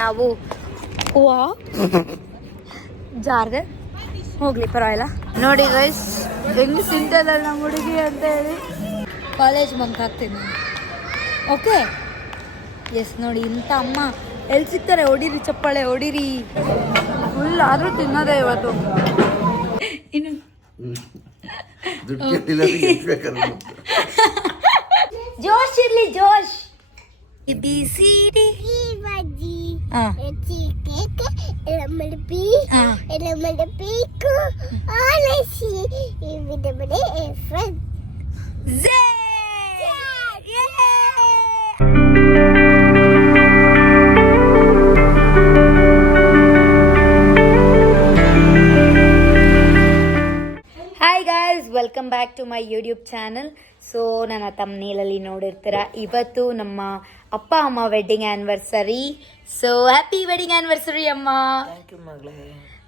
ನಾವು ಜಾರ್ಗೆ ಹೋಗ್ಲಿ ಪರವಾಗಿಲ್ಲ. ನೋಡಿ ಗೈಸ್ ಹೆಂಗ್ ಸಿಂಟಲ್ಲ ನಮ್ಮ ಹುಡುಗಿ ಅಂತ ಹೇಳಿ ಕಾಲೇಜ್ ಬಂಕ್ ಹಾಕ್ತೀನಿ. ಓಕೆ ಎಸ್ ನೋಡಿ ಇಂಥ ಅಮ್ಮ ಎಲ್ಲಿ ಸಿಗ್ತಾರೆ, ಹೊಡೀರಿ ಚಪ್ಪಾಳೆ ಹೊಡೀರಿ. ಫುಲ್ ಆದರೂ ತಿನ್ನೋದೇ ಇವತ್ತು. ಇನ್ನು ಜೋಶ್ ಇರ್ಲಿ ಜೋಶ್. ABCD hi guys, welcome back to my YouTube channel. So ನನ್ನ ತಮ್ಮನೇಲಲ್ಲಿ ನೋಡಿರ್ತೀರ, ಇವತ್ತು ನಮ್ಮ ಅಪ್ಪ ಅಮ್ಮ wedding anniversary. So happy wedding anniversary ಅಮ್ಮ.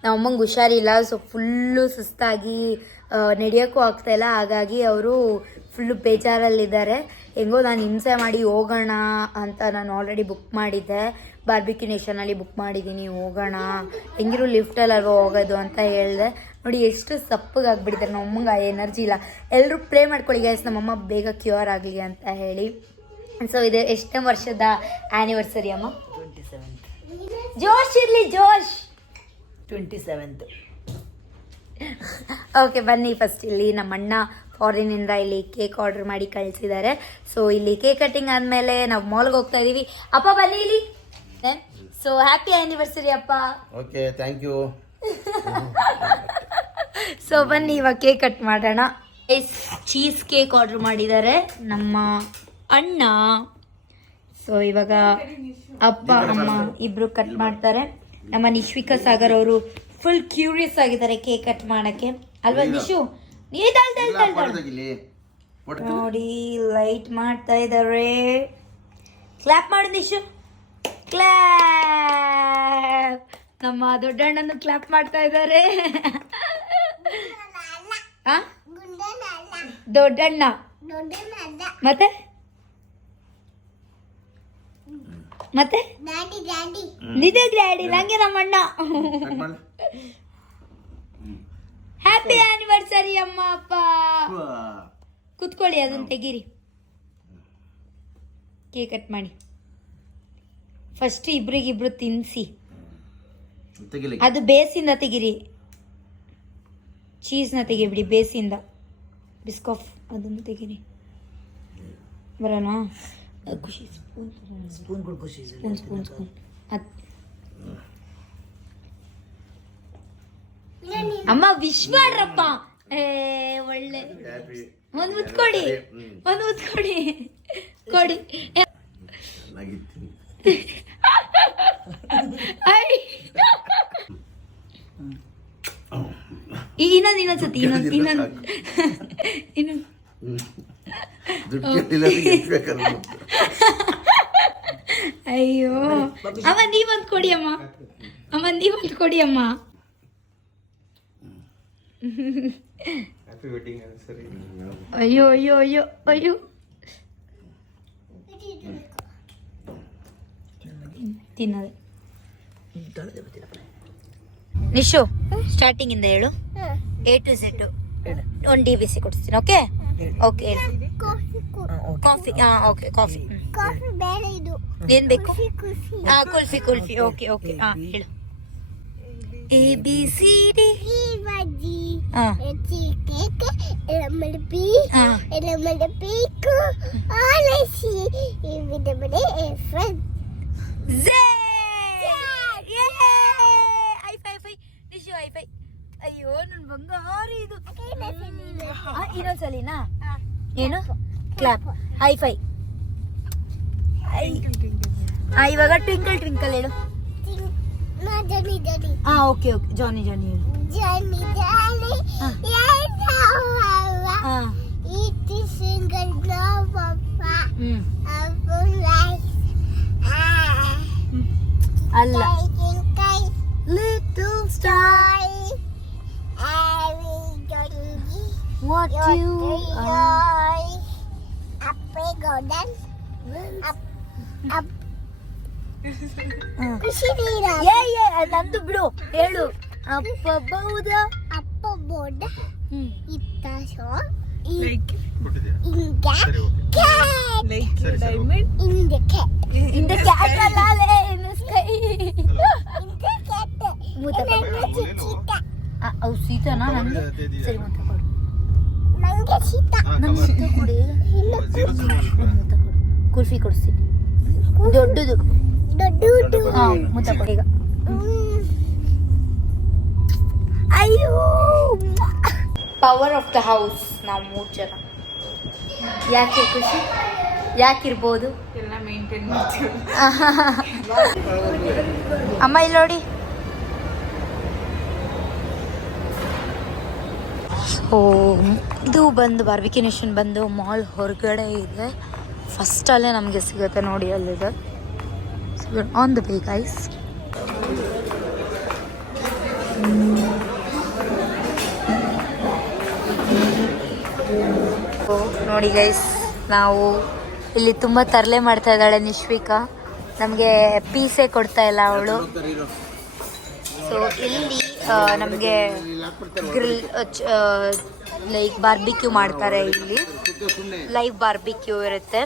ನಮ್ಮ ಅಮ್ಮಂಗೆ ಹುಷಾರಿಲ್ಲ, ಸೊ ಫುಲ್ಲು ಸುಸ್ತಾಗಿ ನಡೆಯೋಕ್ಕೂ ಆಗ್ತಾಯಿಲ್ಲ. ಹಾಗಾಗಿ ಅವರು ಫುಲ್ಲು ಬೇಜಾರಲ್ಲಿದ್ದಾರೆ. ಹೆಂಗೋ ನಾನು ಹಿಂಸೆ ಮಾಡಿ ಹೋಗೋಣ ಅಂತ ನಾನು ಆಲ್ರೆಡಿ ಬುಕ್ ಮಾಡಿದ್ದೆ, ಬಾರ್ಬಿಕ್ಯೂ ನೇಷನಲ್ಲಿ ಬುಕ್ ಮಾಡಿದ್ದೀನಿ. ಹೋಗೋಣ, ಹೆಂಗಿರು ಲಿಫ್ಟಲ್ಲಿ ಅಲ್ವ ಹೋಗೋದು ಅಂತ ಹೇಳಿದೆ. ನೋಡಿ ಎಷ್ಟು ಸಪ್ಪಗಾಗ್ಬಿಟ್ಟಿದ್ದಾರೆ. ನಮ್ಮ ಅಮ್ಮಂಗೆ ಆ ಎನರ್ಜಿ ಇಲ್ಲ. ಎಲ್ಲರೂ ಪ್ರೇ ಮಾಡ್ಕೊಳ್ಳಿ ಗೈಸ್, ನಮ್ಮಮ್ಮ ಬೇಗ ಕ್ಯೂರ್ ಆಗಲಿ ಅಂತ ಹೇಳಿ. ಸೊ ಇದು ಎಷ್ಟನೇ ವರ್ಷದ ಆ್ಯನಿವರ್ಸರಿ ಅಮ್ಮ? 27th. ಜೋಶ್ ಇರಲಿ ಜೋಶ್. 27th. ಓಕೆ ಬನ್ನಿ. ಫಸ್ಟ್ ಇಲ್ಲಿ ನಮ್ಮಣ್ಣ ಫಾರಿನಿಂದ ಇಲ್ಲಿ ಕೇಕ್ ಆರ್ಡರ್ ಮಾಡಿ ಕಳಿಸಿದ್ದಾರೆ. ಸೊ ಇಲ್ಲಿ ಕೇಕ್ ಕಟ್ಟಿಂಗ್ ಆದಮೇಲೆ ನಾವು ಮಾಲ್ಗೆ ಹೋಗ್ತಾ ಇದ್ದೀವಿ. ಅಪ್ಪ ಬನ್ನಿ ಇಲ್ಲಿ. ಸೊ ಹ್ಯಾಪಿ ಆ್ಯನಿವರ್ಸರಿ ಅಪ್ಪ. Okay thank you. ಸೊ ಬನ್ನಿ ಇವಾಗ ಕೇಕ್ ಕಟ್ ಮಾಡೋಣ. ಚೀಸ್ ಕೇಕ್ ಆರ್ಡರ್ ಮಾಡಿದ್ದಾರೆ ನಮ್ಮ ಅಣ್ಣ. ಸೊ ಇವಾಗ ಅಪ್ಪ ಅಮ್ಮ ಇಬ್ರು ಕಟ್ ಮಾಡ್ತಾರೆ. ನಮ್ಮ ನಿಶ್ವಿಕಾ ಸಾಗರ್ ಅವರು ಫುಲ್ ಕ್ಯೂರಿಯಸ್ ಆಗಿದ್ದಾರೆ ಕೇಕ್ ಕಟ್ ಮಾಡಕ್ಕೆ, ಅಲ್ವಾ ನಿಶು? ನೋಡಿ ಲೈಟ್ ಮಾಡ್ತಾ ಇದ್ದಾರೆ. ಕ್ಲಾಪ್ ಮಾಡು ನಿಶು, ಕ್ಲಾಪ್. ನಮ್ಮ ದೊಡ್ಡಣ್ಣನು ಕ್ಲಾಪ್ ಮಾಡ್ತಾ ಇದ್ದಾರೆ. ದೊಡ್ಡಣ್ಣ ಮತ್ತೆ ಮತ್ತೆ ನಿಜ ಡ್ಯಾಡಿ, ನಂಗೆ ನಮ್ಮಣ್ಣ. ಹ್ಯಾಪಿ ಆನಿವರ್ಸರಿ ಅಮ್ಮ ಅಪ್ಪ. ಕುತ್ಕೊಳ್ಳಿ, ಅದನ್ನ ತೆಗೀರಿ. ಕೇಕ್ ಕಟ್ ಮಾಡಿ ಫಸ್ಟ್ ಇಬ್ರಿಗಿಬ್ರು ತಿನ್ಸಿ. ಅದು ಬೇಸಿಂದ ತೆಗಿರಿ, ಚೀಸ್ನ ತೆಗಿಬಿಡಿ ಬೇಸಿಂದ. ಬಿಸ್ಕಾಫ್ ಅದನ್ನು ತೆಗಿರಿ. ಬರೋಣ? ಖುಷಿ ಸ್ಪೂನ್ ಕೊಡು ಖುಷಿ. ಸ್ಪೂನ್ ಅಮ್ಮ ವಿಶ್ ಮಾಡ್ರಪ್ಪ. ಒಳ್ಳೆ ಒಂದು ಮುತ್ಕೊಡಿ, ಒಂದು ಮುತ್ಕೊಡಿ ಕೊಡಿ. ಇನ್ನೊಂದ್ಸತಿ ಇನ್ನೊಂದು ಅಯ್ಯೋ ಅಮ್ಮ ನೀವೊಂದು ಕೊಡಿ ಅಮ್ಮ. ಅಮ್ಮ ನೀವೊಂದು ಕೊಡಿ ಅಮ್ಮ. ಅಯ್ಯೋ ಅಯ್ಯೋ ಅಯ್ಯೋ ಅಯ್ಯೋ. ತಿನ್ನೋದೆ ನಿಶು. ಸ್ಟಾರ್ಟಿಂಗ್ ಇಂದ ಹೇಳು, A to Z. ಒಂದು DBC ಕೊಡ್ತೀನಿ. Okay okay coffee. Okay coffee ಏನ್ ಬೇಕು? ಕುಲ್ಫಿ ಕುಲ್ಫಿ. ಓಕೆ ಓಕೆ ಹೇಳು. ABCD ಅಯ್ಯೋ ನನ್ ಬಂಗಾರಿ ಇದು. ಇನ್ನೊಂದ್ಸಲಿನಾ? ಏನು? ಕ್ಲಾಪ್. High five. ಇವಾಗ ಟ್ವಿಂಕಲ್ ಟ್ವಿಂಕಲ್ ಹೇಳು. ಓಕೆ ಓಕೆ ಜಾನಿ ಜಾನಿ ಹೇಳು. ಅಲ್ಲ little star. What you are. Up golden. Up. ನಂದು ಬಿಡು ಹೇಳು. ಅಪ್ಪ ಬೌದ ಅಪ್ಪ ಬೋರ್ಡ್ ಇತ್ತ ಶೋ ಲೈಕ್ ಇಂಗ ಸರಿ ಓಕೆ ಕ್ಯಾಟ್ ಸರಿ ಸರಿ ಓಕೆ. ಇಂದ ಕ್ಯಾಟ್ ಇಂದ ಕ್ಯಾಟ್ ಅಲ್ಲ ಇನ್ ಸ್ಕೈ. ಇಂದ ಕ್ಯಾಟ್ ಚೀತಾ ಅವು ಸೀತಾನಾ ನಂಗೆ? ಸರಿ ಮುತ್ತ ಕೊಡು. ನಂಗೆ ಚೀತಾ ನಂಗೆ ಮುತ್ತ ಕೊಡಿ. ಜೀರೋ ಜೀರೋ ಮುತ್ತ ಕೊಡು. ಕುಲ್ಫಿ ಕೊಡಿಸ್ತೀನಿ ದೊಡ್ಡದು. ದೊಡ್ಡ ಹಾ ಮುತ್ತ ಕೊಡಿ ಈಗ. ಅಯ್ಯೋ ಪವರ್ ಆಫ್ ದ ಹೌಸ್. ನಾವು 3 ಜನ. ಯಾಕೆ ಖುಷಿ? ಯಾಕಿರ್ಬೋದು? ಎಲ್ಲ ಮೇಂಟೈನ್ ಮಾಡ್ತೀವಿ. ಅಮ್ಮ ಇಲ್ಲಿ ನೋಡಿ. ಸೊ ಇದು ಬಂದು ಬಾರ್ಬಿಕ್ಯೂ ನೇಷನ್ ಬಂದು ಮಾಲ್ ಹೊರಗಡೆ ಇದೆ. ಫಸ್ಟ್ ಅಲ್ಲೇ ನಮಗೆ ಸಿಗುತ್ತೆ ನೋಡಿ, ಅಲ್ಲಿದೆ. On the way guys. ನೋಡಿ ಗೈಸ್, ನಾವು ಇಲ್ಲಿ ತುಂಬ ತರಲೆ ಮಾಡ್ತಾ ಇದ್ದಾಳೆ ನಿಶ್ವಿಕಾ. ನಮಗೆ ಪೀಸೇ ಕೊಡ್ತಾ ಇಲ್ಲ ಅವಳು. ಸೊ ಇಲ್ಲಿ ನಮಗೆ ಗ್ರಿಲ್ ಲೈಕ್ ಬಾರ್ಬಿಕ್ಯೂ ಮಾಡ್ತಾರೆ. ಇಲ್ಲಿ ಲೈವ್ ಬಾರ್ಬಿಕ್ಯೂ ಇರುತ್ತೆ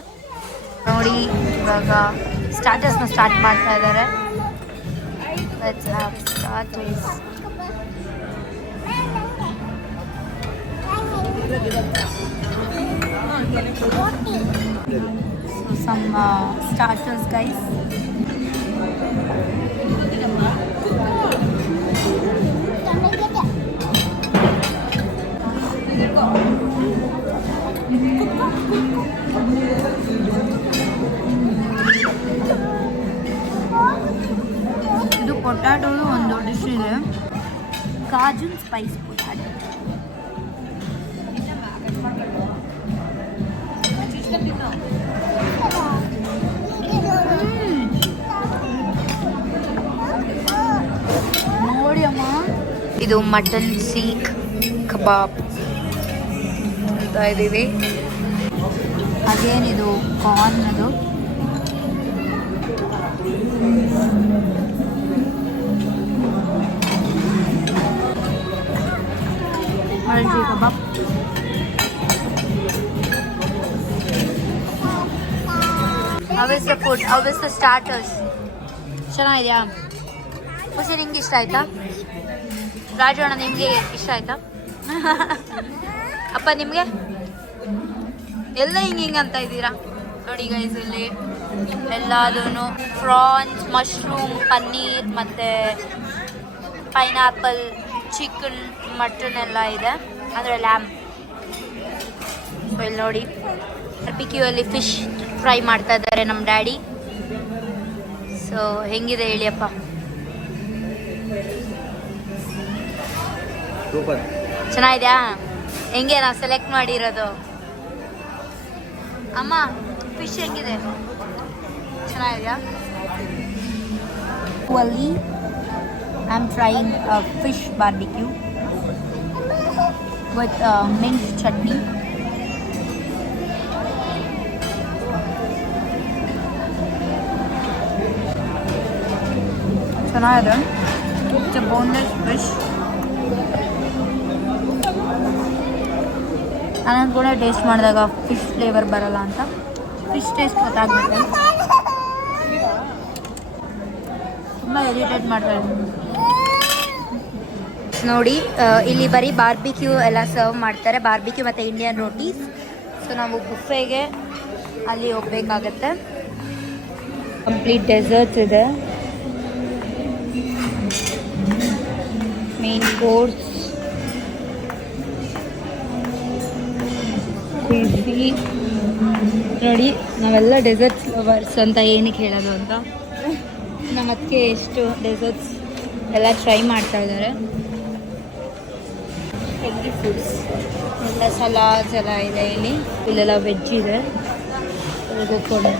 ನೋಡಿ. ಇವಾಗ ಸ್ಟಾರ್ಟರ್ಸ್ನ ಸ್ಟಾರ್ಟ್ ಮಾಡ್ತಾ ಇದ್ದಾರೆ. Let's have starters. So some starters guys. ಇದು ಪೊಟ್ಯಾಟೋದು ಒಂದು ಡಿಶ್ ಇದೆ, ಕಾಜುನ್ ಸ್ಪೈಸ್ ಪೊಟ್ಯಾಟೋ. ನೋಡಿ ಅಮ್ಮ, ಇದು ಮಟನ್ ಸೀಖ್ ಕಬಾಬ್ ಅಂತ ಇದ್ದೀವಿ. ಅದೇನಿದು ಕಾರ್ನ್, ಅದು mutton kebab. How is the food? How is the starters? ಚೆನ್ನಾಗಿದೆಯಾ? ಖುಷಿ ನಿಂಗೆ ಇಷ್ಟ ಆಯ್ತಾ? ರಾಜು ಅಣ್ಣ ನಿಮಗೆ ಇಷ್ಟ ಆಯ್ತಾ? ಅಪ್ಪ ನಿಮಗೆ? ಎಲ್ಲ ಹಿಂಗೆ ಅಂತ ಇದ್ದೀರಾ ನೋಡಿ ಗೈಸ್. ಇಲ್ಲಿ ಎಲ್ಲದೂ ಫ್ರಾನ್ಸ್, ಮಶ್ರೂಮ್, ಪನ್ನೀರ್ ಮತ್ತು ಪೈನಾಪಲ್, ಚಿಕನ್, ಮಟನ್ ಎಲ್ಲ ಇದೆ, ಅಂದರೆ ಲ್ಯಾಮ್. ಸೊ ಇಲ್ಲಿ ನೋಡಿ ಬಾರ್ಬಿಕ್ಯೂ ಅಲ್ಲಿ ಫಿಶ್ ಫ್ರೈ ಮಾಡ್ತಾ ಇದ್ದಾರೆ ನಮ್ಮ ಡ್ಯಾಡಿ. ಸೊ ಹೆಂಗಿದೆ ಹೇಳಿಯಪ್ಪ? ಚೆನ್ನಾಗಿದೆಯಾ? ಹೆಂಗೆ ನಾವು ಸೆಲೆಕ್ಟ್ ಮಾಡಿರೋದು? ಅಮ್ಮ ಫಿಶ್ ಹೆಂಗಿದೆ? ಚೆನ್ನಾಗಿದೆಯಾ? ಅಲ್ಲಿ I am trying fish barbecue with mint chutney. ಚೆನ್ನಾಗಿದೆ. It's a boneless fish. ನಾನು ಕೂಡ ಟೇಸ್ಟ್ ಮಾಡಿದಾಗ ಫಿಶ್ ಫ್ಲೇವರ್ ಬರಲ್ಲ ಅಂತ, ಫಿಶ್ ಟೇಸ್ಟ್ ಗೊತ್ತಾಗ್ಬಿಟ್ಟೆ. ತುಂಬ ಇರಿಟೇಟ್ ಮಾಡ್ತಾರೆ ನೋಡಿ. ಇಲ್ಲಿ ಬರೀ ಬಾರ್ಬಿಕ್ಯೂ ಎಲ್ಲ ಸರ್ವ್ ಮಾಡ್ತಾರೆ, ಬಾರ್ಬಿಕ್ಯೂ ಮತ್ತು ಇಂಡಿಯನ್ ರೋಟೀಸ್. ಸೊ ನಾವು ಬುಫೆಗೆ ಅಲ್ಲಿ ಹೋಗ್ಬೇಕಾಗತ್ತೆ. ಕಂಪ್ಲೀಟ್ ಡೆಸರ್ಟ್ಸ್ ಇದೆ, ಮೇನ್ ಕೋರ್ಸ್, ನೋಡಿ. ನಾವೆಲ್ಲ ಡೆಸರ್ಟ್ಸ್ ಲವರ್ಸ್ ಅಂತ ಏನಕ್ಕೆ ಹೇಳೋದು ಅಂತ, ನಮ್ಮ ಅದಕ್ಕೆ ಎಷ್ಟು ಡೆಸರ್ಟ್ಸ್ ಎಲ್ಲ ಟ್ರೈ ಮಾಡ್ತಾ ಇದ್ದಾರೆ. ಹೆಲ್ದಿ ಫುಡ್ಸ್ ಎಲ್ಲ, ಸಲಾಡ್ಸ್ ಎಲ್ಲ ಇದೆ ಇಲ್ಲಿ. ಇಲ್ಲೆಲ್ಲ ವೆಜ್ ಇದೆ,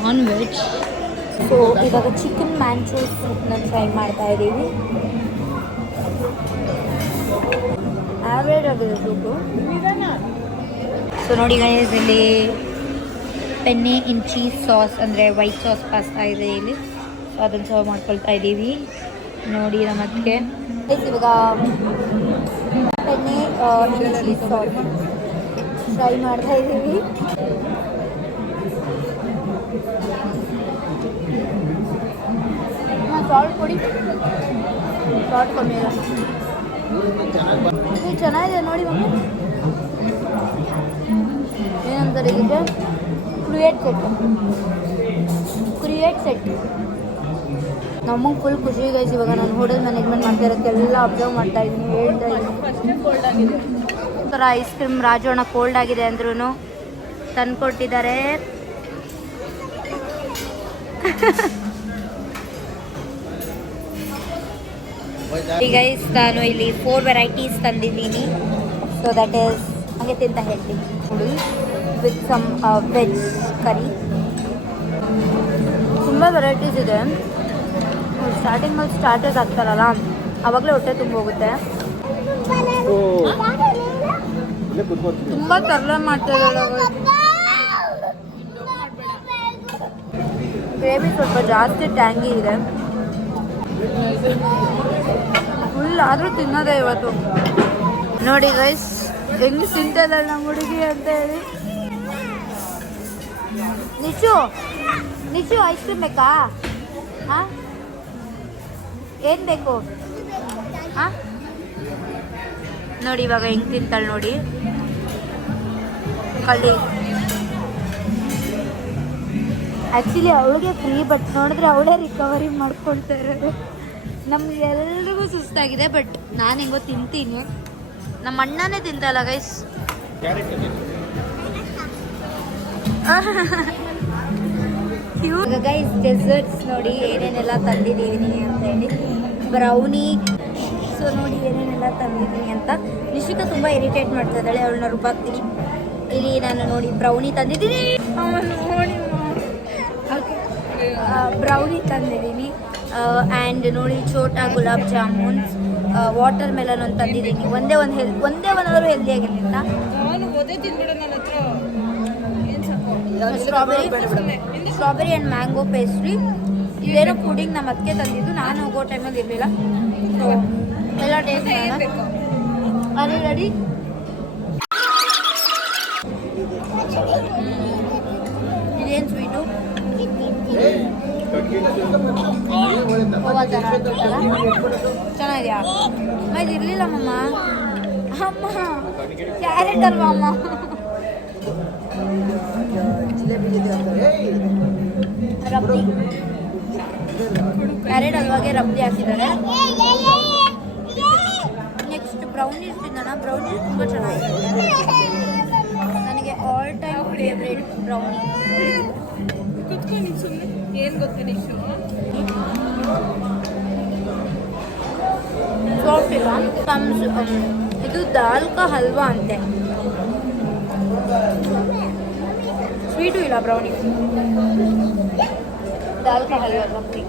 ನಾನ್ ವೆಜ್. ಸೊ ಇವಾಗ ಚಿಕನ್ ಮ್ಯಾಂಚೋ ಸೂಪ್ನ ಟ್ರೈ ಮಾಡ್ತಾ ಇದ್ದೀವಿ. ಆವ್ರೇಜ್ ಆಗಿದೆ ಸೂಪು. ಸೊ ನೋಡಿ ಗೈಸ್, ಇಲ್ಲಿ ಪೆನ್ನೆ ಇನ್ ಚೀಸ್ ಸಾಸ್ ಅಂದರೆ ವೈಟ್ ಸಾಸ್ ಪಾಸ್ತಾ ಇದೆ ಇಲ್ಲಿ. ಸೊ ಅದನ್ನು ಸರ್ವ್ ಮಾಡ್ಕೊಳ್ತಾ ಇದ್ದೀವಿ ನೋಡಿ ನಮಗೆ ಇವಾಗ ಎಣ್ಣೆ ಸಾಲ್ಟ್ ಫ್ರೈ ಮಾಡ್ತಾ ಇದ್ದೀವಿ. ಸಾಲ್ಟ್ ಕೊಡಿ, ಸಾಲ್ಟ್ ಕಮ್ಮಿ ಇಲ್ಲ. ಇದು ಚೆನ್ನಾಗಿದೆ ನೋಡಿ ಮಮ್ಮಿ. ಏನಂತಾರೆ ಇದಕ್ಕೆ? Create set. ನಮಗೆ ಫುಲ್ ಖುಷಿ ಗೈಸ್. ಇವಾಗ ನಾನು ಹೋಟೆಲ್ ಮ್ಯಾನೇಜ್ಮೆಂಟ್ ಮಾಡ್ತಾ ಇರೋಕ್ಕೆಲ್ಲ ಅಬ್ಸರ್ವ್ ಮಾಡ್ತಾ ಇದ್ದೀನಿ, ಹೇಳ್ತಾ ಇದ್ದೀನಿ. ಥರ ಐಸ್ ಕ್ರೀಮ್ ರಾಜೋಣ ಕೋಲ್ಡ್ ಆಗಿದೆ ಅಂದ್ರೂ ತಂದ್ಕೊಟ್ಟಿದ್ದಾರೆ. ಗೈಸ್ ನಾನು ಇಲ್ಲಿ 4 ವೆರೈಟೀಸ್ ತಂದಿದ್ದೀನಿ. ಸೊ ದಟ್ ಈಸ್ ಹಾಗೆ ತಿಂತ ಹೇಳ್ತೀನಿ ನೋಡಿ, ವಿತ್ ಸಮ್ ವೆಜ್ ಕರಿ. ತುಂಬ ವೆರೈಟೀಸ್ ಇದೆ. ಸ್ಟಾರ್ಟಿಂಗಲ್ಲಿ ಸ್ಟಾರ್ಟರ್ಸ್ ಆಗ್ತಾರಲ್ಲ ಆವಾಗಲೇ ಹೊಟ್ಟೆ ತುಂಬ ಹೋಗುತ್ತೆ. ತುಂಬ ತರಲೆ ಮಾಡ್ತಾ ಇದ್ದಾರೆ. ಗ್ರೇವಿ ಸ್ವಲ್ಪ ಜಾಸ್ತಿ ಟ್ಯಾಂಗಿ ಇದೆ. ಫುಲ್ ಆದರೂ ತಿನ್ನೋದೇ ಇವತ್ತು. ನೋಡಿ ಗೈಸ್ ಹೆಂಗೆ ತಿಂತಲ್ಲ ನಮ್ಮ ಹುಡುಗಿ ಅಂತ ಹೇಳಿ. ನಿಶು ಐಸ್ ಕ್ರೀಮ್ ಬೇಕಾ? ಹಾಂ ಏನು ಬೇಕು? ಹಾಂ ನೋಡಿ ಇವಾಗ ಹೆಂಗೆ ತಿಂತಾಳೆ ನೋಡಿ. ಕಳ್ಳಿ ಆ್ಯಕ್ಚುಲಿ ಅವಳಿಗೆ ಫ್ರೀ, ಬಟ್ ನೋಡಿದ್ರೆ ಅವಳೇ ರಿಕವರಿ ಮಾಡ್ಕೊಳ್ತಾ ಇರೋದು. ನಮಗೆಲ್ರಿಗೂ ಸುಸ್ತಾಗಿದೆ, ಬಟ್ ನಾನು ಹೆಂಗೋ ತಿಂತೀನಿ. ನಮ್ಮ ಅಣ್ಣನೇ ತಿಂತಲ್ಲ ಗೈಸ್. ಇವಾಗ ಗೈಸ್ ಡೆಸರ್ಟ್ಸ್ ನೋಡಿ ಏನೇನೆಲ್ಲ ತಂದಿದ್ದೀವಿ ಅಂತ ಹೇಳಿ. ಬ್ರೌನಿ. ಸೊ ನೋಡಿ ಏನೇನೆಲ್ಲ ತಂದಿದ್ದೀನಿ ಅಂತ. ನಿಶಿಕಾ ತುಂಬ ಇರಿಟೇಟ್ ಮಾಡ್ತಾ ಇದ್ದಾಳೆ, ಅವಳನ್ನ ರುಬ್ಬಾಕ್ತೀನಿ. ಇಲ್ಲಿ ನಾನು ನೋಡಿ ಬ್ರೌನಿ ತಂದಿದ್ದೀನಿ. ನೋಡಿ ಬ್ರೌನಿ ತಂದಿದ್ದೀನಿ. ಆ್ಯಂಡ್ ನೋಡಿ ಛೋಟಾ ಗುಲಾಬ್ ಜಾಮೂನ್ಸ್, ವಾಟರ್ ಮೆಲನ್ ಒಂದು ತಂದಿದ್ದೀನಿ. ಒಂದೇ ಒಂದಾದರೂ ಹೆಲ್ದಿ ಆಗಿರಲಿಲ್ಲ. Strawberry and mango pastry. ಇದೇನೋ ಪುಡಿಂಗ್ ನಮ್ಮ ಅದಕ್ಕೆ ತಂದಿದ್ದು, ನಾನು ಹೋಗೋ ಟೈಮಲ್ಲಿ ಇರಲಿಲ್ಲ. ಸೊ ಎಲ್ಲ ಟೇಸ್ಟ್ ಮಾಡೋಣ. ಅದೇ ರೆಡಿ. ಇದೇನು ಸ್ವೀಟು? ಚೆನ್ನಾಗಿದೆಯಾ? ಇದು ಇರಲಿಲ್ಲ ಮಮ್ಮ. ಅಮ್ಮ ಕ್ಯಾರೆಟ್ ಅಲ್ವಾ ಅಮ್ಮ? ರಬ್ದಿ ಕ್ಯಾರೆಟ್ ಹಲ್ವಾಗೆ ರಬ್ದಿ ಹಾಕಿದ್ದಾರೆ. ನೆಕ್ಸ್ಟ್ ಬ್ರೌನೀಸ್ ತಿನ್ನೋಣ. ಬ್ರೌನೀಸ್ ತುಂಬ ಚೆನ್ನಾಗಿರುತ್ತೆ. ನನಗೆ ಆಲ್ ಟೈಮ್ ಫೇವ್ರೇಟ್ ಬ್ರೌನಿ. ಕುತ್ಕೊಂಡು ಸುಮ್ಮನೆ ಏನು ಗೊತ್ತಾ ನಿಶು? ಸಾಫ್ಟ್ ಇಲ್ಲ. ಇದು ದಾಲ್ ಕಾ ಹಲ್ವಾ ಅಂತೆ. ಸ್ವೀಟು ಇಲ್ಲ ಬ್ರೌನಿ. ದಾಲ್ ಕಾ ಹಲ್ವಾ ರಬ್ದಿ.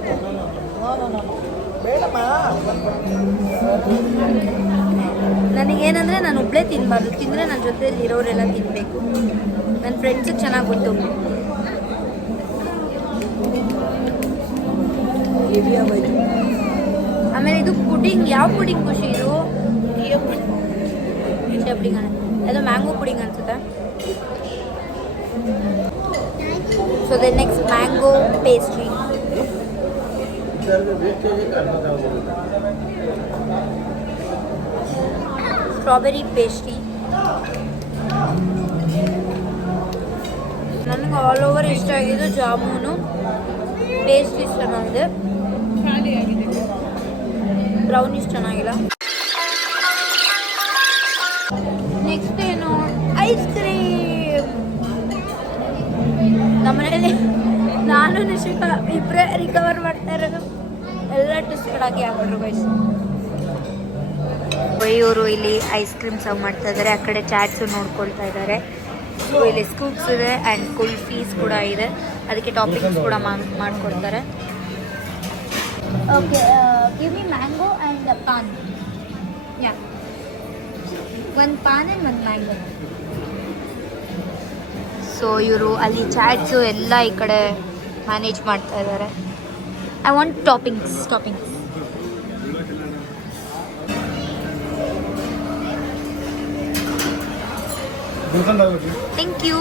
ನನಗೇನಂದರೆ ನಾನು ಒಬ್ಬಳೇ ತಿನ್ನಬಾರ್ದು. ತಿಂದರೆ ನನ್ನ ಜೊತೆಯಲ್ಲಿ ಇರೋರೆಲ್ಲ ತಿನ್ನಬೇಕು. ನನ್ನ ಫ್ರೆಂಡ್ಸಿಗೆ ಚೆನ್ನಾಗಿ ಗೊತ್ತು. ಆಮೇಲೆ ಇದು ಪುಡಿಂಗ್. ಯಾವ ಪುಡಿಂಗ್ ಖುಷಿ ಇದು? ಪುಡಿಂಗ್ ಅದು ಮ್ಯಾಂಗೋ ಪುಡಿಂಗ್ ಅನ್ಸುತ್ತೆ. So the next mango pastry. Strawberry pastry. ನನಗೆ ಆಲ್ ಓವರ್ ಇಷ್ಟ ಆಗಿದ್ದು ಜಾಮೂನು. ಪೇಸ್ಟ್ರಿ ಇಷ್ಟ ನನಗೆ. ಬ್ರೌನೀಸ್ ಚೆನ್ನಾಗಿಲ್ಲ. ನೆಕ್ಸ್ಟ್ ಏನು? Ice cream. ನಮ್ಮನೇಲಿ ನಾನು ನಿಶಿಕಾ ಇಬ್ಬರೇ ರಿಕವರ್ ಮಾಡ್ತಾ ಇರೋದು. ಎಲ್ಲ ಟೆಸ್ಟ್ ಹಾಕಿ ಹಾಕೊಂಡ್ರು ಗೈಸ್. ಇವರು ಇಲ್ಲಿ ಐಸ್ ಕ್ರೀಮ್ ಸರ್ವ್ ಮಾಡ್ತಾ ಇದ್ದಾರೆ. ಆ ಕಡೆ ಚಾಟ್ಸು ನೋಡ್ಕೊಳ್ತಾ ಇದ್ದಾರೆ. ಸೊ ಇಲ್ಲಿ ಸ್ಕೂಪ್ಸ್ ಇದೆ ಆ್ಯಂಡ್ ಕುಲ್ಫೀಸ್ ಕೂಡ ಇದೆ. ಅದಕ್ಕೆ ಟಾಪಿಂಗ್ಸ್ ಕೂಡ ಮಾಡಿಕೊಡ್ತಾರೆ. Okay, give me mango and paan. ಯಾ, ಒಂದು ಪಾನ್ ಆ್ಯಂಡ್ ಒಂದು ಮ್ಯಾಂಗೋ. ಸೊ ಇವರು ಅಲ್ಲಿ ಚಾಟ್ಸು ಎಲ್ಲ ಈ ಕಡೆ ಮ್ಯಾನೇಜ್ ಮಾಡ್ತಾ ಇದ್ದಾರೆ. I want toppings. Thank you.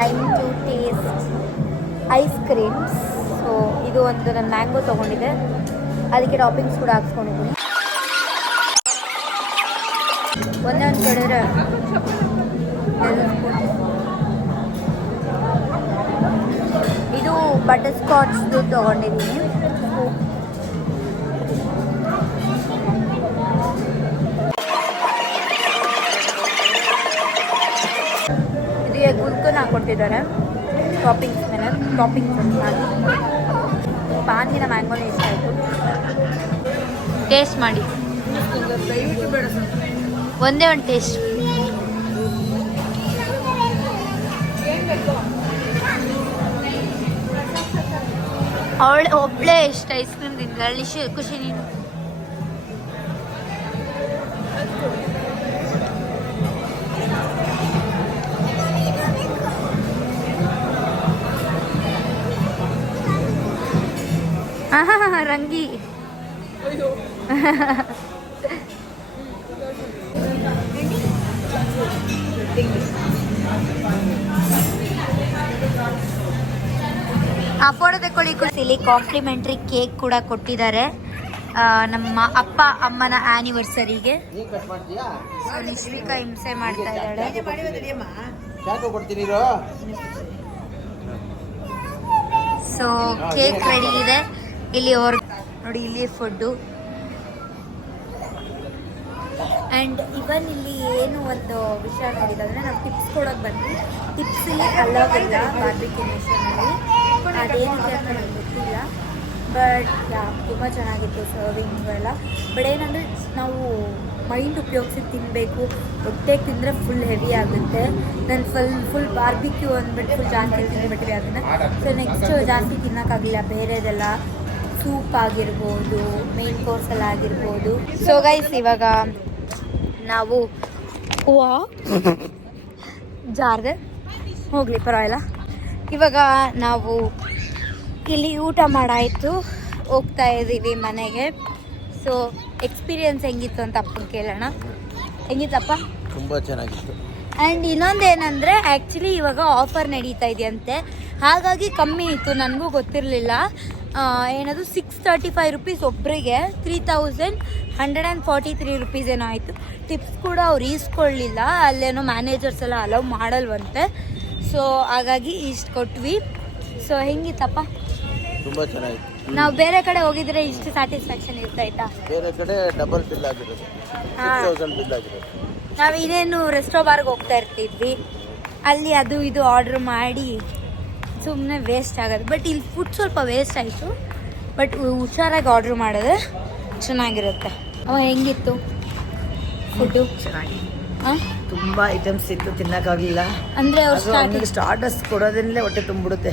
Time to taste ice creams. So ಇದು ಒಂದು ನಾನು ಮ್ಯಾಂಗೋ ತೊಗೊಂಡಿದ್ದೆ, ಅದಕ್ಕೆ ಟಾಪಿಂಗ್ಸ್ ಕೂಡ ಹಾಕ್ಸ್ಕೊಂಡಿದ್ದೀನಿ. ಒಂದೊಂದು ಕಡೆ ಇದು ಬಟರ್ ಸ್ಕಾಚ್ದು ತೊಗೊಂಡಿದ್ದೀನಿ. ಇದು ಗುಲ್ಕನ್ ಹಾಕ್ಕೊಟ್ಟಿದ್ದಾರೆ ಟಾಪಿಂಗ್ಸ್ ಮೇಲೆ. ಟಾಪಿಂಗ್ಸ್ ಮಾಡಿ ಪಾನಿನ ಮ್ಯಾಂಗೋನೇ ಇಷ್ಟ ಆಯಿತು. ಟೇಸ್ಟ್ ಮಾಡಿ, ಒಂದೇ ಒಂದು ಟೇಸ್ಟ್. ಅವಳೆ ಒಬ್ಬಳೇ ಎಷ್ಟು ಐಸ್ ಕ್ರೀಮ್ ತಿಂದ್ರೆ ಅಲ್ಲಿ ಖುಷಿ ನೀನು. ರಂಗಿ ಆ ಫೋಟೋ ತಗೊಳ್ಳಿ. ಇಲ್ಲಿ ಕಾಂಪ್ಲಿಮೆಂಟ್ರಿ ಕೇಕ್ ಕೂಡ ಕೊಟ್ಟಿದ್ದಾರೆ ನಮ್ಮ ಅಪ್ಪ ಅಮ್ಮನ ಆನಿವರ್ಸರಿಗೆ. ಸೊ ನಿಶ್ವಿಕಾ ಹಿಂಸೆ ಮಾಡ್ತಾ ಇದ್ದಾಳೆ. ಸೊ ಕೇಕ್ ರೆಡಿ ಇದೆ. ಇಲ್ಲಿ ಅವ್ರ ನೋಡಿ, ಇಲ್ಲಿ ಫುಡ್ಡು. ಆ್ಯಂಡ್ ಇವನ್ ಇಲ್ಲಿ ಏನು ಒಂದು ವಿಷಯ ನೋಡಿದಂದರೆ ನಾವು ಟಿಪ್ಸ್ ಕೊಡೋಕೆ ಬಂದ್ವಿ. ಟಿಪ್ಸ್ ಇಲ್ಲಿ ಅಲ್ಲೋಗಿಲ್ಲ ಬಾರ್ಬಿಕ್ಯೂ ನೇಷನಲ್ಲಿ. ಅದೇನಿದೆ ಅಂತ ನನಗೆ ಗೊತ್ತಿಲ್ಲ. ಬಟ್ ತುಂಬ ಚೆನ್ನಾಗಿತ್ತು ಸರ್ವಿಂಗ್ ಎಲ್ಲ. ಬಟ್ ಏನಂದರೆ ನಾವು ಮೈಂಡ್ ಉಪಯೋಗಿಸಿ ತಿನ್ನಬೇಕು. ಹೊಟ್ಟೆಗೆ ತಿಂದರೆ ಫುಲ್ ಹೆವಿ ಆಗುತ್ತೆ. ನಾನು ಫುಲ್ ಬಾರ್ಬಿಕ್ಯೂ ಅಂದ್ಬಿಟ್ಟು ಫುಲ್ ಜಾಸ್ತಿ ತಿಂದ್ಬಿಟ್ವಿ ಅದನ್ನು. ಸೊ ನೆಕ್ಸ್ಟ್ ಜಾಸ್ತಿ ತಿನ್ನೋಕ್ಕಾಗಲಿಲ್ಲ. ಬೇರೆದೆಲ್ಲ ಸೂಪ್ ಆಗಿರ್ಬೋದು, ಮೇನ್ ಕೋರ್ಸೆಲ್ಲ ಆಗಿರ್ಬೋದು. ಸೊ ಗೈಸ್ ಇವಾಗ ನಾವು ಜಾರ್ದೆ ಹೋಗಲಿ ಪರವಾಗಿಲ್ಲ. ಇವಾಗ ನಾವು ಇಲ್ಲಿ ಊಟ ಮಾಡಾಯಿತು, ಹೋಗ್ತಾ ಇದ್ದೀವಿ ಮನೆಗೆ. ಸೊ ಎಕ್ಸ್ಪೀರಿಯನ್ಸ್ ಹೆಂಗಿತ್ತು ಅಂತ ಅಪ್ಪನ ಕೇಳೋಣ. ಹೆಂಗಿತ್ತಪ್ಪ? ತುಂಬ ಚೆನ್ನಾಗಿತ್ತು. ಆ್ಯಂಡ್ ಇನ್ನೊಂದೇನೆಂದರೆ ಆ್ಯಕ್ಚುಲಿ ಇವಾಗ ಆಫರ್ ನಡೀತಾ ಇದೆಯಂತೆ, ಹಾಗಾಗಿ ಕಮ್ಮಿ ಇತ್ತು. ನನಗೂ ಗೊತ್ತಿರಲಿಲ್ಲ. ಏನದು 635 ರುಪೀಸ್ ಒಬ್ಬರಿಗೆ, 3143 ರುಪೀಸ್ ಏನೋ ಆಯಿತು. ಟಿಪ್ಸ್ ಕೂಡ ಅವ್ರು ಈಸ್ಕೊಳ್ಳಿಲ್ಲ, ಅಲ್ಲೇನೋ ಮ್ಯಾನೇಜರ್ಸ್ ಎಲ್ಲ ಅಲೌ ಮಾಡಲ್ವಂತೆ. ಸೊ ಹಾಗಾಗಿ ಇಷ್ಟು ಕೊಟ್ವಿ. ಸೊ ಹೆಂಗಿತ್ತಪ್ಪ? ತುಂಬ ಚೆನ್ನಾಗಿತ್ತು. ನಾವು ಬೇರೆ ಕಡೆ ಹೋಗಿದ್ರೆ ಇಷ್ಟು ಸ್ಯಾಟಿಸ್ಫ್ಯಾಕ್ಷನ್ ಇರ್ತಾಯ್ತಾ? ಬೇರೆ ಕಡೆ ಡಬಲ್ ಬಿಲ್ ಆಗಿರೋದು, 6000 ಬಿಲ್ ಆಗಿರೋದು. ನಾವು ಇನ್ನೇನು ರೆಸ್ಟೋ ಬಾರ್ಗೆ ಹೋಗ್ತಾ ಇರ್ತಿದ್ವಿ, ಅಲ್ಲಿ ಅದು ಇದು ಆರ್ಡ್ರ್ ಮಾಡಿ ಸುಮ್ಮನೆ ವೇಸ್ಟ್ ಆಗೋದು. ಬಟ್ ಇಲ್ಲಿ ಫುಡ್ ಸ್ವಲ್ಪ ವೇಸ್ಟ್ ಆಯಿತು. ಬಟ್ ಹುಷಾರಾಗಿ ಆರ್ಡ್ರ್ ಮಾಡಿದ್ರೆ ಚೆನ್ನಾಗಿರುತ್ತೆ. ಅವ ಹೆಂಗಿತ್ತು ಫುಡ್ಡು? ಚೆನ್ನಾಗಿ ಹಾಂ, ತುಂಬ ಐಟಮ್ಸ್ ಇತ್ತು, ತಿನ್ನೋಕ್ಕಾಗಲಿಲ್ಲ. ಅಂದರೆ ಅವ್ರು ಸ್ಟಾರ್ಟರ್ಸ್ ಕೊಡೋದ್ರಿಂದಲೇ ಹೊಟ್ಟೆ ತುಂಬಿಡುತ್ತೆ.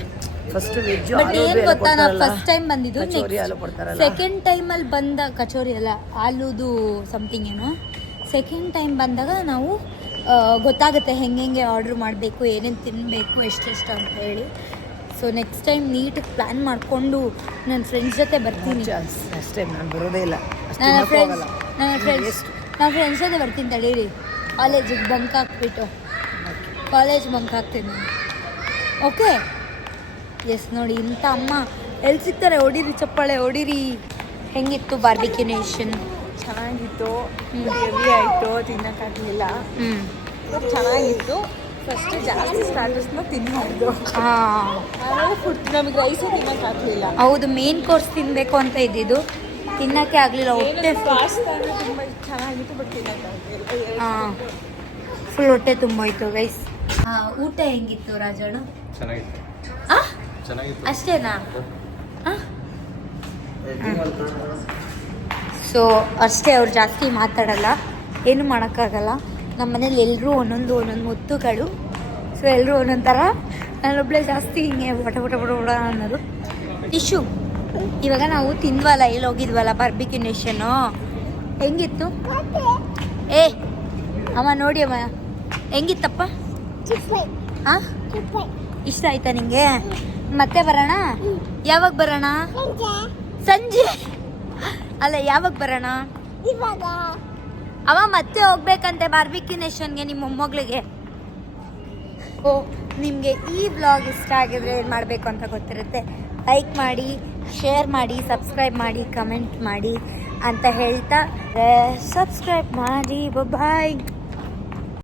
First veg. ಬಟ್ ಏನು ಗೊತ್ತಾ, ನಾವು ಫಸ್ಟ್ ಟೈಮ್ ಬಂದಿದ್ದು, ಕೊಡ್ತಾರಲ್ಲ. ಸೆಕೆಂಡ್ ಟೈಮಲ್ಲಿ ಬಂದ ಕಚೋರಿ ಅಲ್ಲ, ಆಲೂದು ಸಮಥಿಂಗ್ ಏನೋ. ಸೆಕೆಂಡ್ ಟೈಮ್ ಬಂದಾಗ ನಾವು ಗೊತ್ತಾಗುತ್ತೆ ಹೆಂಗೆ ಆರ್ಡ್ರ್ ಮಾಡಬೇಕು, ಏನೇನು ತಿನ್ನಬೇಕು, ಎಷ್ಟೆಷ್ಟು ಅಂತ ಹೇಳಿ. ಸೊ ನೆಕ್ಸ್ಟ್ ಟೈಮ್ ನೀಟಾಗಿ ಪ್ಲ್ಯಾನ್ ಮಾಡಿಕೊಂಡು ನನ್ನ ಫ್ರೆಂಡ್ಸ್ ಜೊತೆ ಬರ್ತೀನಿ. ನೆಕ್ಸ್ಟ್ ಟೈಮ್ ನಾನು ಬರೋದೇ ಇಲ್ಲ. ನನ್ನ ಫ್ರೆಂಡ್ಸ್ ಜೊತೆ ಬರ್ತೀನಿ ತಡೀರಿ. ಕಾಲೇಜಿಗೆ ಬಂಕ್ ಹಾಕ್ಬಿಟ್ಟು ಕಾಲೇಜ್ ಬಂಕ್ ಹಾಕ್ತೀನಿ. ಓಕೆ, ಎಸ್ ನೋಡಿ, ಇಂಥ ಅಮ್ಮ ಎಲ್ಲಿ ಸಿಗ್ತಾರೆ? ಹೊಡೀರಿ ಚಪ್ಪಾಳೆ, ಹೊಡೀರಿ. ಹೆಂಗಿತ್ತು ಬಾರ್ಬಿಕ್ಯೂ ನೇಷನ್? ಚೆನ್ನಾಗಿತ್ತು, ಹೆವಿ ಆಯಿತು, ತಿನ್ನೋಕ್ಕಾಗಲಿಲ್ಲ. ಚೆನ್ನಾಗಿತ್ತು. ಫಸ್ಟ್ ಜಾಸ್ತಿ ಸ್ಟಾರ್ಟರ್ಸ್ನ ತಿನ್ನೋದು, ಹಾಂ. ಆಮೇಲೆ ಫುಡ್ ನಮಗೆ ರೈಸು ತಿನ್ನೋಕ್ಕಾಗಲಿಲ್ಲ. ಹೌದು, ಮೇನ್ ಕೋರ್ಸ್ ತಿನ್ನಬೇಕು ಅಂತ ಇದ್ದಿದ್ದು, ತಿನ್ನೋಕ್ಕೆ ಆಗಲಿಲ್ಲ. ಹೊಟ್ಟೆ ಪಾಸ್ತಾ ಅಂದರೆ ತುಂಬ ಚೆನ್ನಾಗಿತ್ತು, ಬಟ್ ತಿನ್ನೋಕ್ಕಾಗಲಿಲ್ಲ. ಹಾಂ, ಫುಲ್ ಹೊಟ್ಟೆ ತುಂಬೋಯ್ತು ಗೈಸ್. ಊಟ ಹೆಂಗಿತ್ತು ರಾಜಣ್ಣ? ಚೆನ್ನಾಗಿತ್ತು. ಅಷ್ಟೇನಾ? ಸೊ ಅಷ್ಟೇ, ಅವ್ರು ಜಾಸ್ತಿ ಮಾತಾಡಲ್ಲ, ಏನು ಮಾಡೋಕ್ಕಾಗಲ್ಲ. ನಮ್ಮ ಮನೇಲಿ ಎಲ್ಲರೂ ಒಂದೊಂದು ಮುತ್ತುಗಳು. ಸೊ ಎಲ್ಲರೂ ಒಂದೊಂದು ಥರ. ನಾನೊಬ್ಬಳೇ ಜಾಸ್ತಿ ಹಿಂಗೆ ಬಟ ಅನ್ನೋದು. ಟಿಶ್ಯೂ. ಇವಾಗ ನಾವು ತಿಂದ್ವಲ್ಲ, ಎಲ್ಲಿ ಹೋಗಿದ್ವಲ್ಲ ಬಾರ್ಬಿಕ್ಯೂ ನೇಷನ್ನು, ಹೆಂಗಿತ್ತು? ಏ ಅಮ್ಮ ನೋಡಿ ಅಮ್ಮ, ಹೆಂಗಿತ್ತಪ್ಪ? ಹಾಂ, ಇಷ್ಟ ಆಯ್ತಾ ನಿಂಗೆ? ಮತ್ತೆ ಬರೋಣ? ಯಾವಾಗ ಬರೋಣ? ಸಂಜೆ ಅಲ್ಲ, ಯಾವಾಗ ಬರೋಣ? ಇವಾಗ ಅವ ಮತ್ತೆ ಹೋಗ್ಬೇಕಂತೆ ಬಾರ್ಬಿಕ್ಯೂ ನೇಷನ್ಗೆ ನಿಮ್ಮ ಮೊಮ್ಮಗಳಿಗೆ. ಓ, ನಿಮಗೆ ಈ ವ್ಲಾಗ್ ಇಷ್ಟ ಆಗಿದ್ರೆ ಏನು ಮಾಡಬೇಕು ಅಂತ ಗೊತ್ತಿರುತ್ತೆ. ಲೈಕ್ ಮಾಡಿ, ಶೇರ್ ಮಾಡಿ, ಸಬ್ಸ್ಕ್ರೈಬ್ ಮಾಡಿ, ಕಮೆಂಟ್ ಮಾಡಿ ಅಂತ ಹೇಳ್ತಾ ಸಬ್ಸ್ಕ್ರೈಬ್ ಮಾಡಿ. ಬಾಯ್.